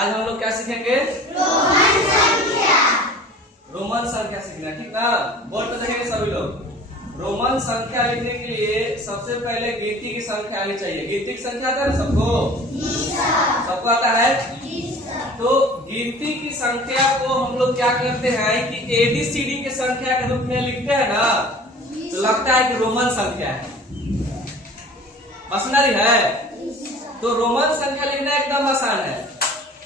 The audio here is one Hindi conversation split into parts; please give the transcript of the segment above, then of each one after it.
आज हम लोग क्या सीखेंगे? रोमन संख्या। रोमन संख्या सीखना, ठीक ना? बोर्ड पे देखेंगे सभी लोग। रोमन संख्या लिखने के लिए सबसे पहले गिनती की संख्या आनी चाहिए। गिनती की संख्या आता है ना सबको? सबको आता है? तो गिनती की संख्या को हम लोग क्या करते हैं कि ABCD की संख्या के रूप में लिखते हैं ना, तो लगता है कि रोमन संख्या है। मशीनरी है। तो रोमन संख्या लिखना एकदम आसान है।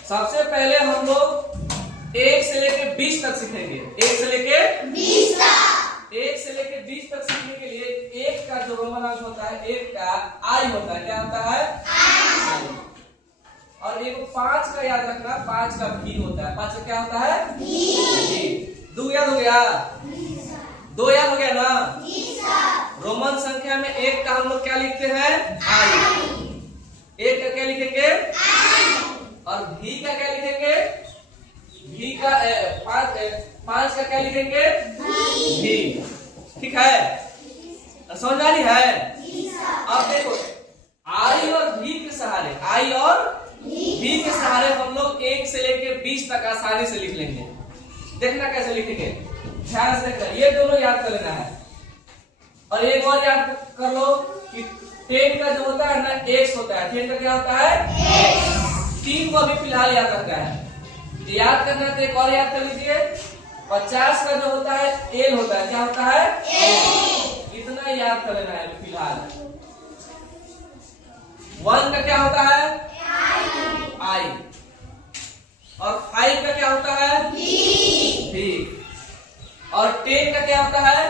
सबसे पहले हम लोग 1 से लेके 20 तक सीखेंगे। 1 से लेके 20 तक। 1 से लेके 20 तक सीखने के लिए 1 का जो रोमन अंक होता है, 1 का आई होता है। क्या होता है? आई। और एक 5 का याद रखना, 5 का भी होता है। 5 का क्या होता है? भी। 2 याद हो गया? 2 याद हो गया ना? रोमन संख्या में 1 का हम लोग क्या लिखते हैं? आई। 1 का क्या लिखेंगे? और भी का क्या लिखेंगे? भी का 5 का क्या लिखेंगे? भी। ठीक है, समझ आ रही है? अब देखो, आई और भी के सहारे, आई और भी के सहारे हम लोग 1 से लेके 20 तक आसानी से लिख लेंगे। देखना कैसे लिखेंगे, ध्यान से देखना। ये दोनों याद कर लेना है। और एक और याद कर लो कि 10 का जो होता है ना, x होता है। 10 का क्या होता है? 3 को अभी फिलहाल याद रखा है। याद करना है तो एक और याद कर लीजिए। 50 का जो होता है L होता है। क्या होता है? इतना याद कर लेना है फिलहाल। 1 का क्या होता है? I। और 5 का क्या होता है? V। और 10 का क्या होता है?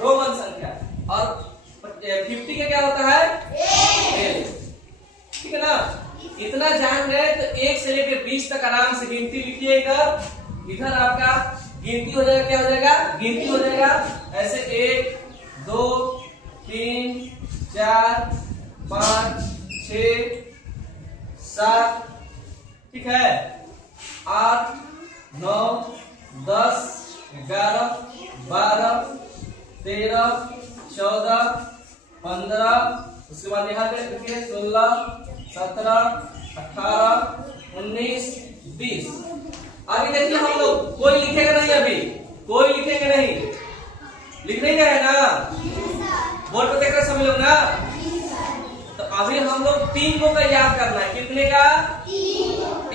रोमन संख्या। और 50 का क्या होता है? L। ठीक है ना? इतना जान गए तो 1 से लेकर 20 तक आराम से गिनती लिखिए। इधर आपका गिनती हो जाएगा। क्या हो जाएगा? गिनती हो जाएगा ऐसे 1 2 3 4 5 6 7, ठीक है, 8 9 10 11 12 13 14 15, उसके बाद यहाँ पे देखिए 16 17 18 19 20। अभी देखिए हम लोग कोई लिखेगा नहीं, अभी कोई लिखेंगे नहीं, लिख नहीं रहे ना? बोर्ड पे देख रहे सभी लोग ना? तो अभी हम लोग 3 को का याद करना है। कितने का?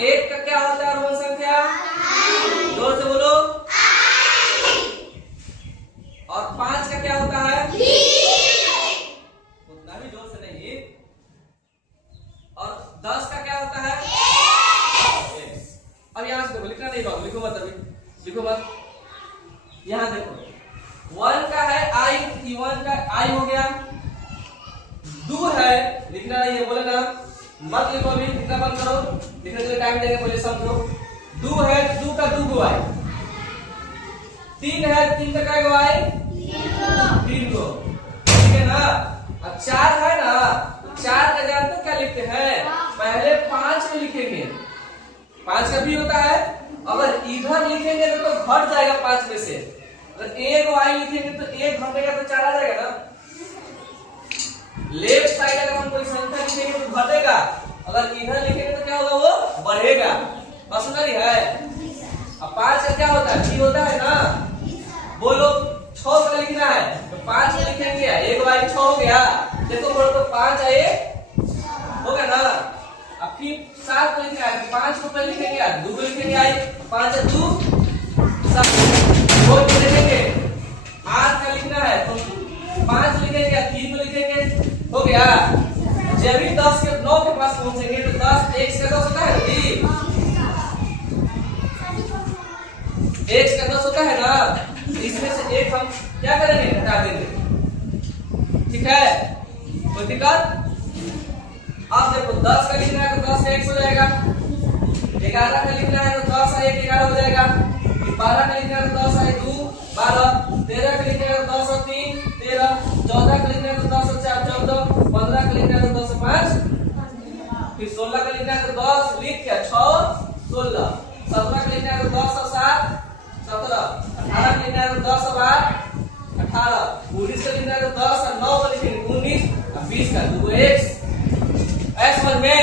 1 का क्या होता है रोमन संख्या? जोर से बोलो। और 5 का क्या होता है? उतना भी जोर से नहीं। और 10 का क्या होता है? अब यहां से देखो, लिखना नहीं बाबू, लिखो मत, अभी लिखो मत। यहां देखो 1 का है आई, 1 का आई हो गया। 2 है, लिखना नहीं है, बोले ना मत लिखो, अभी लिखना बंद करो, लिखने के लिए टाइम देंगे, बोले समझो। 2 है, 2 का 2 गो आई। 3 है, 3 का क्या गो आई? 3 गो, ठीक है ना? अब 4 है ना, तो 4 का जानते क्या लिखते हैं? पहले 5 को लिखेंगे। 5 का भी होता है। अगर इधर लिखेंगे तो घट जाएगा 5 में से। अगर 1 आई लिखेंगे तो 1 घटेगा तो 4 आ जाएगा ना। लेफ्ट साइड अगर हम कोई संख्या लिखेंगे तो घटेगा, अगर इधर लिखेंगे तो क्या होगा? वो बढ़ेगा। मशीनरी है। अब 5 का क्या होता है? भी होता है ना? बोलो 6 का लिखना है तो 5 का लिखेंगे, 1 बाई 6 हो गया। देखो बोलो तो 5 आए हो गया ना? अब फिर 7 को लिखना है, 5 को पहले लिखेंगे, 2 को लिखेंगे, आई 5 2 7 4 को लिखेंगे। 8 का लिखना है तो 5 लिखेंगे, 3 को लिखेंगे, हो गया। जब भी 10 के 9 के पास पहुंचेंगे तो 10 1 का 10 होता है जी, 1 का 10 होता है ना? इसमें से 1 हम क्या करेंगे? हटा देंगे। ठीक है, कोई दिक्कत? अब देखो 10 का लिखना है तो 10 का 1 हो जाएगा। 11 का लिखना है तो 10 का 1 11 हो जाएगा। 12 का लिखना है तो 10 का 2 12। 13 का लिखना है तो 10 और 3 13। 14 का लिखना है तो 10 और 4 14। 15 का लिखना है तो 10 और 5। फिर 16 का लिखना है तो 10 लिख के 6 16। 17 का लिखना है तो 10 और 7 17। 18 का लिखना है तो 10 और 8 18। 19 का लिखना है तो 10 और 9 का लिखेंगे 19। 20 का 2 x समझ में?